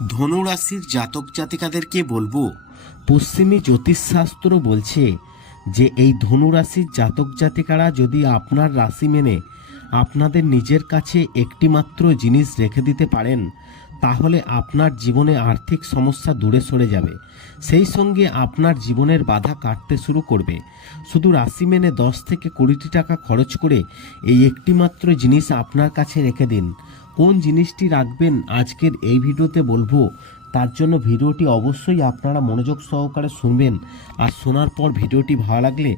ধনুরাশির জাতক জাতিকাদেরকে বলব, পশ্চিমী জ্যোতিষশাস্ত্র বলছে যে এই ধনুরাশির জাতক জাতিকারা যদি আপনার রাশি মেনে আপনাদের নিজের কাছে একটিমাত্র জিনিস রেখে দিতে পারেন, তাহলে আপনার জীবনে আর্থিক সমস্যা দূরে সরে যাবে। সেই সঙ্গে আপনার জীবনের বাধা কাটতে শুরু করবে। শুধু রাশি মেনে দশ থেকে কুড়িটি টাকা খরচ করে এই একটিমাত্র জিনিস আপনার কাছে রেখে দিন। কোন জিনিসটি রাখবেন আজকের এই ভিডিওতে বলব। তার জন্য ভিডিওটি অবশ্যই আপনারা মনোযোগ সহকারে শুনবেন। আর শোনার পর ভিডিওটি ভালো লাগলে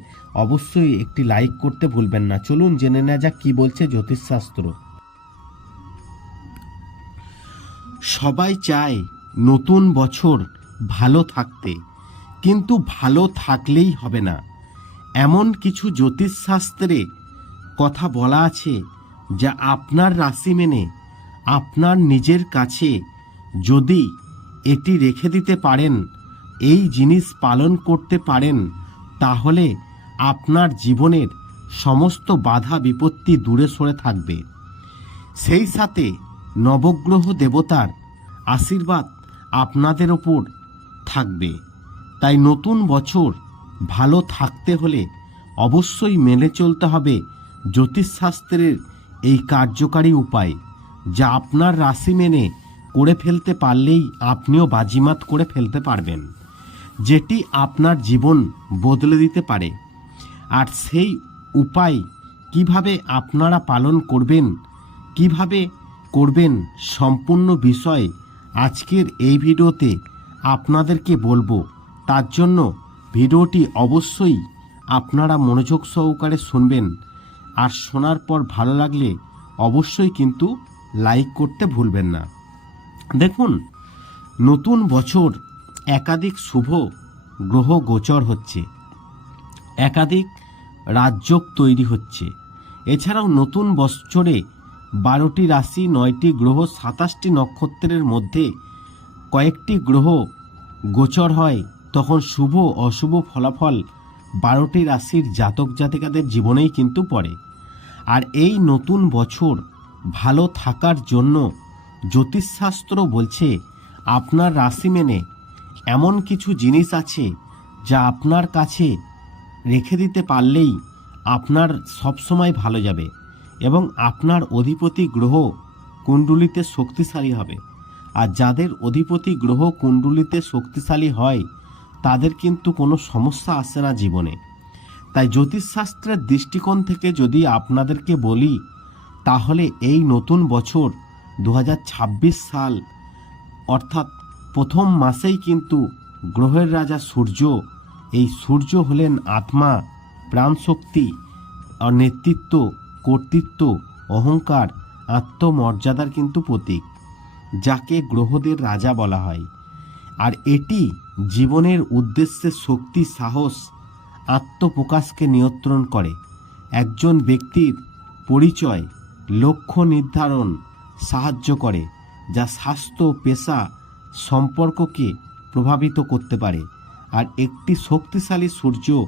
অবশ্যই একটি লাইক করতে ভুলবেন না। চলুন জেনে নেওয়া যাক কী বলছে জ্যোতিষশাস্ত্র। সবাই চায় নতুন বছর ভালো থাকতে, কিন্তু ভালো থাকলেই হবে না। এমন কিছু জ্যোতিষশাস্ত্রে কথা বলা আছে যা আপনার রাশি মেনে আপনার নিজের কাছে যদি এটি রেখে দিতে পারেন, এই জিনিস পালন করতে পারেন, তাহলে আপনার জীবনের সমস্ত বাধা বিপত্তি দূরে সরে থাকবে। সেই সাথে নবগ্রহ দেবতার আশীর্বাদ আপনাদের ওপর থাকবে। তাই নতুন বছর ভালো থাকতে হলে অবশ্যই মেনে চলতে হবে জ্যোতিষশাস্ত্রের এই কার্যকারী উপায়। যা আপনার রাশি মেনে করে ফেলতে পারলেই আপনিও বাজিমাত করে ফেলতে পারবেন। যেটি আপনার জীবন বদলে দিতে পারে। আর সেই উপায় কীভাবে আপনারা পালন করবেন, কীভাবে করবেন সম্পূর্ণ বিষয় আজকের এই ভিডিওতে আপনাদেরকে বলব। তার জন্য ভিডিওটি অবশ্যই আপনারা মনোযোগ সহকারে শুনবেন। আর শোনার পর ভালো লাগলে অবশ্যই কিন্তু লাইক করতে ভুলবেন না। দেখুন, নতুন বছর একাধিক শুভ গ্রহ গোচর হচ্ছে, একাধিক রাজযোগ তৈরি হচ্ছে। এছাড়াও নতুন বছরে বারোটি রাশি, নয়টি গ্রহ, সাতাশটি নক্ষত্রের মধ্যে কয়েকটি গ্রহ গোচর হয়, তখন শুভ অশুভ ফলাফল বারোটি রাশির জাতক জাতিকাদের জীবনেই কিন্তু পড়ে। আর এই নতুন বছর ভালো থাকার জন্য জ্যোতিষশাস্ত্র বলছে, আপনার রাশি মেনে এমন কিছু জিনিস আছে যা আপনার কাছে রেখে দিতে পারলেই আপনার সবসময় ভালো যাবে এবং আপনার অধিপতি গ্রহ কুণ্ডুলিতে শক্তিশালী হবে। আর যাদের অধিপতি গ্রহ কুণ্ডুলিতে শক্তিশালী হয়, তাদের কিন্তু কোনো সমস্যা আসে না জীবনে। তাই জ্যোতিষশাস্ত্রের দৃষ্টিকোণ থেকে যদি আপনাদেরকে বলি তাহলে এই নতুন বছর দু হাজার ছাব্বিশ সাল, অর্থাৎ প্রথম মাসেই কিন্তু গ্রহের রাজা সূর্য, এই সূর্য হলেন আত্মা, প্রাণশক্তি নেতৃত্ব, কর্তৃত্ব, অহংকার, আত্মমর্যাদার কিন্তু প্রতীক, যাকে গ্রহদের রাজা বলা হয়। আর এটি জীবনের উদ্দেশ্যে শক্তি, সাহস, আত্মপ্রকাশকে নিয়ন্ত্রণ করে। একজন ব্যক্তির পরিচয় লক্ষ্য নির্ধারণ সাহায্য করে, যা স্বাস্থ্য পেশা সম্পর্ককে প্রভাবিত করতে পারে। আর একটি শক্তিশালী সূর্য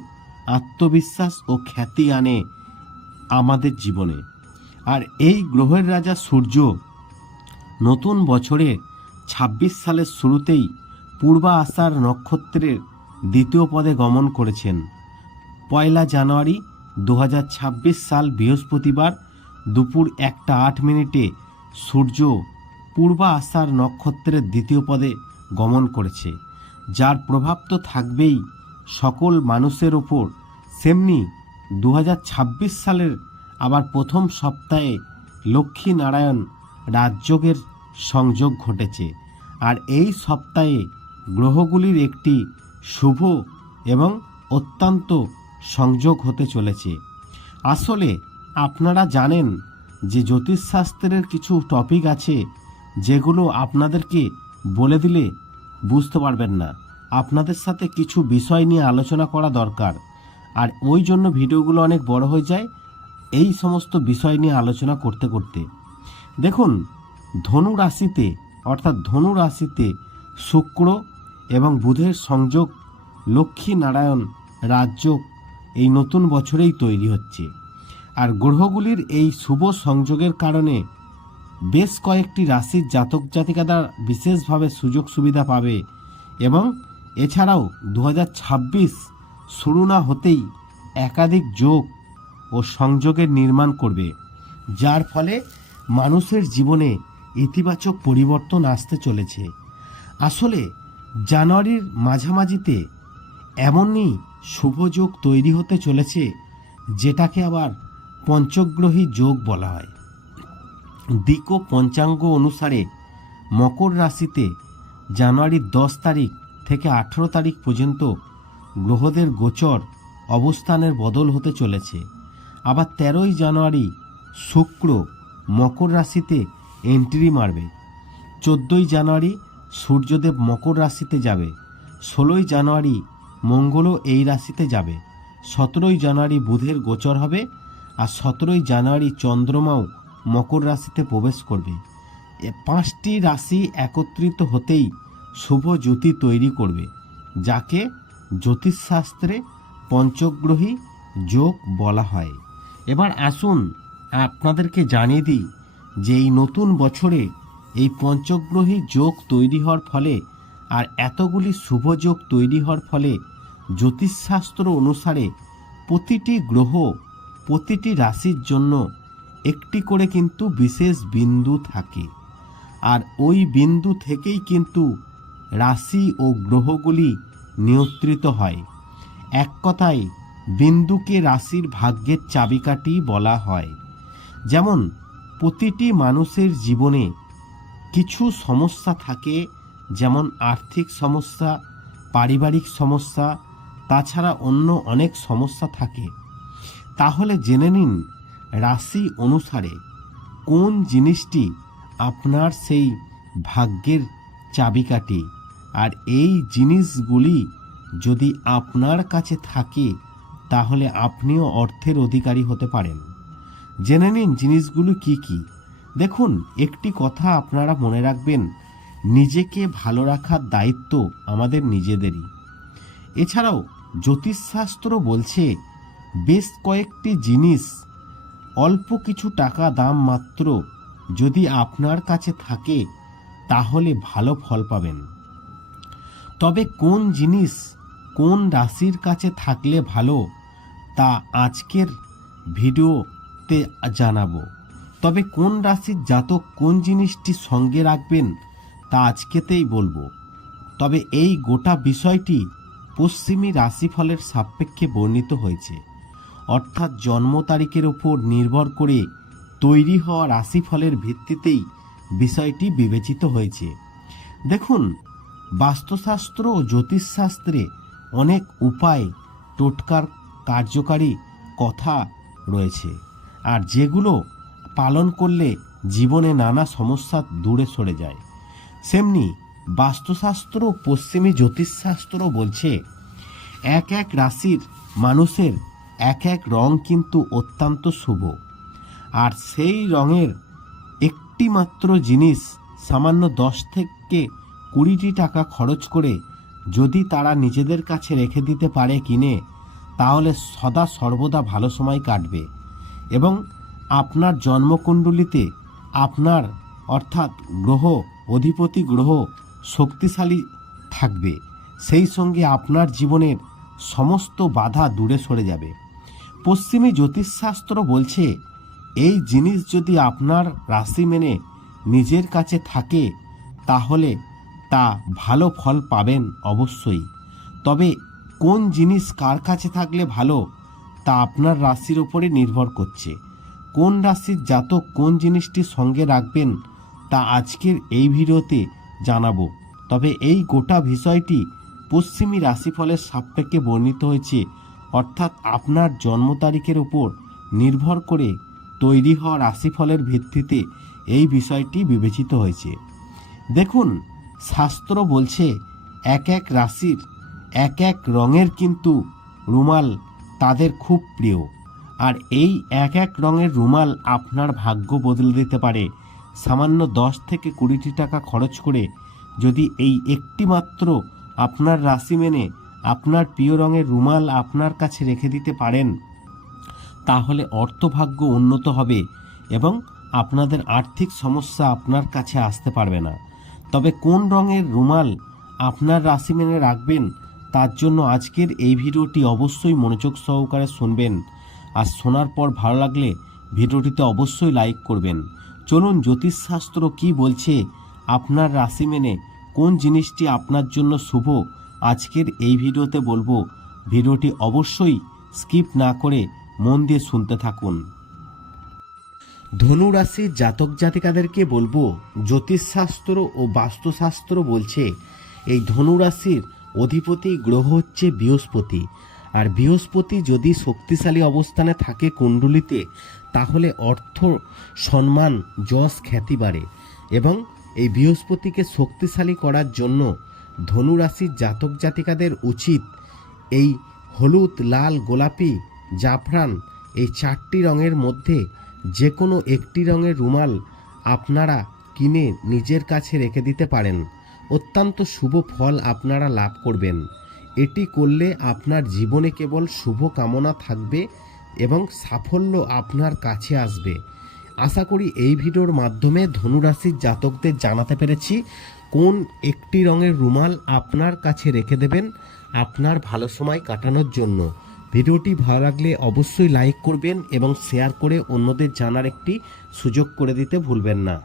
আত্মবিশ্বাস ও খ্যাতি আনে আমাদের জীবনে। আর এই গ্রহের রাজা সূর্য নতুন বছরে ২৬ সালের শুরুতেই পূর্বা আষাঢ় নক্ষত্রের দ্বিতীয় পদে গমন করেছেন। পয়লা জানুয়ারি দু হাজার ছাব্বিশ সাল বৃহস্পতিবার দুপুর একটা আট মিনিটে সূর্য পূর্বা আষাঢ় নক্ষত্রের দ্বিতীয় পদে গমন করেছে। যার প্রভাব তো থাকবেই সকল মানুষের ওপর। সেমনি দু হাজার ছাব্বিশ সালের আবার প্রথম সপ্তাহে লক্ষ্মী নারায়ণ রাজযোগের সংযোগ ঘটেছে। আর এই সপ্তাহে গ্রহগুলির একটি শুভ এবং অত্যন্ত সংযোগ হতে চলেছে। আসলে আপনারা জানেন যে জ্যোতিষশাস্ত্রের কিছু টপিক আছে যেগুলো আপনাদেরকে বলে দিলে বুঝতে পারবেন না। আপনাদের সাথে কিছু বিষয় নিয়ে আলোচনা করা দরকার। আর ওই জন্য ভিডিওগুলো অনেক বড় হয়ে যায় এই সমস্ত বিষয় নিয়ে আলোচনা করতে করতে। দেখুন, ধনু রাশিতে, অর্থাৎ ধনু রাশিতে শুক্র এবং বুধের সংযোগ লক্ষ্মী নারায়ণ রাজযোগ এই নতুন বছরেই তৈরি হচ্ছে। আর গ্রহগুলির এই শুভ সংযোগের কারণে বেশ কয়েকটি রাশির জাতক জাতিকারা বিশেষভাবে সুযোগ সুবিধা পাবে এবং এছাড়াও দু হাজার ছাব্বিশ শুরু না হতেই একাধিক যোগ ও সংযোগের নির্মাণ করবে, যার ফলে মানুষের জীবনে ইতিবাচক পরিবর্তন আসতে চলেছে। আসলে জানুয়ারির মাঝামাঝিতে এমনই শুভযোগ তৈরি হতে চলেছে, যেটাকে আবার পঞ্চগ্রহী যোগ বলা হয়। দিক ও পঞ্চাঙ্গ অনুসারে মকর রাশিতে জানুয়ারির দশ তারিখ থেকে আঠেরো তারিখ পর্যন্ত গ্রহদের গোচর অবস্থানের বদল হতে চলেছে। আবার তেরোই জানুয়ারি শুক্র মকর রাশিতে এন্ট্রি মারবে। চোদ্দোই জানুয়ারি সূর্যদেব মকর রাশিতে যাবে। ষোলোই জানুয়ারি মঙ্গলও এই রাশিতে যাবে। সতেরোই জানুয়ারি বুধের গোচর হবে। আর সতেরোই জানুয়ারি চন্দ্রমাও মকর রাশিতে প্রবেশ করবে। এ পাঁচটি রাশি একত্রিত হতেই শুভ জ্যোতি তৈরি করবে, যাকে জ্যোতিষশাস্ত্রে পঞ্চগ্রহী যোগ বলা হয়। এবার আসুন আপনাদেরকে জানিয়ে দিই যে এই নতুন বছরে এই পঞ্চগ্রহী যোগ তৈরি হওয়ার ফলে আর এতগুলি শুভ যোগ তৈরি হওয়ার ফলে জ্যোতিষশাস্ত্র অনুসারে প্রতিটি গ্রহ প্রতিটি রাশির জন্য একটি করে কিন্তু বিশেষ বিন্দু থাকে। আর ওই বিন্দু থেকেই কিন্তু রাশি ও গ্রহগুলি নিয়ন্ত্রিত হয়। এক কথায়, বিন্দুকে রাশির ভাগ্যের চাবিকাঠি বলা হয়। যেমন, প্রতিটি মানুষের জীবনে কিছু সমস্যা থাকে, যেমন আর্থিক সমস্যা, পারিবারিক সমস্যা, তাছাড়া অন্য অনেক সমস্যা থাকে। তাহলে জেনে নিন রাশি অনুসারে কোন জিনিসটি আপনার সেই ভাগ্যের চাবিকাঠি। আর এই জিনিসগুলি যদি আপনার কাছে থাকে, তাহলে আপনিও অর্থের অধিকারী হতে পারেন। জেনে নিন জিনিসগুলো কি কি। দেখুন, একটি কথা আপনারা মনে রাখবেন, নিজেকে ভালো রাখার দায়িত্ব আমাদের নিজেদেরই। এছাড়াও জ্যোতিষশাস্ত্র বলছে বেশ কয়েকটি জিনিস, অল্প কিছু টাকা দাম মাত্র যদি আপনার কাছে থাকে, তাহলে ভালো ফল পাবেন। তবে কোন জিনিস কোন রাশির কাছে থাকলে ভালো, তা আজকের ভিডিওতে জানাব। তবে কোন রাশির জাতক কোন জিনিসটি সঙ্গে রাখবেন, তা আজকেতেই বলব। তবে এই গোটা বিষয়টি পশ্চিমী রাশিফলের সাপেক্ষে বর্ণিত হয়েছে। অর্থাৎ জন্ম তারিখের ওপর নির্ভর করে তৈরি হওয়া রাশিফলের ভিত্তিতেই বিষয়টি বিবেচিত হয়েছে। দেখুন, বাস্তুশাস্ত্র ও জ্যোতিষশাস্ত্রে অনেক উপায়, টোটকার, কার্যকারী কথা রয়েছে। আর যেগুলো পালন করলে জীবনে নানা সমস্যা দূরে সরে যায়। সেমনি বাস্তুশাস্ত্র পশ্চিমী জ্যোতিষশাস্ত্র বলছে, এক এক রাশির মানুষের এক এক রং কিন্তু অত্যন্ত শুভ। আর সেই রঙের একটি মাত্র জিনিস সামান্য দশ থেকে কুড়িটি টাকা খরচ করে যদি তারা নিজেদের কাছে রেখে দিতে পারে কিনে, তাহলে সদা সর্বদা ভালো সময় কাটবে। এবং আপনার জন্মকুণ্ডলিতে আপনার, অর্থাৎ গ্রহ, অধিপতি গ্রহ শক্তিশালী থাকবে। সেই সঙ্গে আপনার জীবনের সমস্ত বাধা দূরে সরে যাবে। পশ্চিমী জ্যোতিষশাস্ত্র বলছে, এই জিনিস যদি আপনার রাশি মেনে নিজের কাছে থাকে, তাহলে তা ভালো ফল পাবেন অবশ্যই। তবে কোন জিনিস কার কাছে থাকলে ভালো, তা আপনার রাশির ওপরে নির্ভর করছে। কোন রাশির জাতক কোন জিনিসটি সঙ্গে রাখবেন, তা আজকের এই ভিডিওতে জানাব। তবে এই গোটা বিষয়টি পশ্চিমী রাশিফলের সাপেক্ষে বর্ণিত হয়েছে অর্থাৎ আপনার জন্ম তারিখের উপর নির্ভর করে তৈরি হওয়া রাশিফলের ভিত্তিতে এই বিষয়টি বিবেচিত হয়েছে। দেখুন, শাস্ত্র বলছে, এক এক রাশির এক এক রঙের কিন্তু রুমাল তাদের খুব প্রিয়। আর এই এক এক রঙের রুমাল আপনার ভাগ্য বদলে দিতে পারে। সামান্য দশ থেকে কুড়িটি টাকা খরচ করে যদি এই একটি মাত্র আপনার রাশি মেনে আপনার প্রিয় রঙের রুমাল আপনার কাছে রেখে দিতে পারেন। তাহলে অর্থভাগ্য উন্নত হবে এবং আপনাদের আর্থিক সমস্যা আপনার কাছে আসতে পারবে না। তবে কোন রঙের রুমাল আপনার রাশি মেনে রাখবেন, তার জন্য আজকের এই ভিডিওটি অবশ্যই মনোযোগ সহকারে শুনবেন। আর শোনার পর ভালো লাগলে ভিডিওটিতে অবশ্যই লাইক করবেন। চলুন জ্যোতিষশাস্ত্র কি বলছে, আপনার রাশি মেনে কোন জিনিসটি আপনার জন্য শুভ আজকের এই ভিডিওতে বলব, ভিডিওটি অবশ্যই স্কিপ না করে মন দিয়ে শুনতে থাকুন। ধনু রাশির জাতক জাতিকাদেরকে বলব, জ্যোতিষশাস্ত্র ও বাস্তুশাস্ত্র বলছে, এই ধনু রাশির অধিপতি গ্রহ হচ্ছে বৃহস্পতি। আর বৃহস্পতি যদি শক্তিশালী অবস্থানে থাকে কুণ্ডলিতে, তাহলে অর্থ, সম্মান, যশ খ্যাতি বাড়ে। এবং এই বৃহস্পতিকে শক্তিশালী করার জন্য ধনু রাশির জাতক জাতিকাদের উচিত এই হলুদ, লাল, গোলাপি, জাফরান এই চারটি রঙের মধ্যে যে কোনো একটি রঙের রুমাল আপনারা কিনে নিজের কাছে রেখে দিতে পারেন। অত্যন্ত শুভ ফল আপনারা লাভ করবেন। এটি করলে আপনার জীবনে কেবল শুভ কামনা থাকবে এবং সাফল্য আপনার কাছে আসবে। আশা করি এই ভিডিওর মাধ্যমে ধনুরাশির জাতকদের জানাতে পেরেছি। কোন একটি রঙের রুমাল আপনার কাছে রেখে দেবেন আপনার ভালো সময় কাটানোর জন্য? ভিডিওটি ভালো লাগলে অবশ্যই লাইক করবেন এবং শেয়ার করে অন্যদের জানার একটি সুযোগ করে দিতে ভুলবেন না।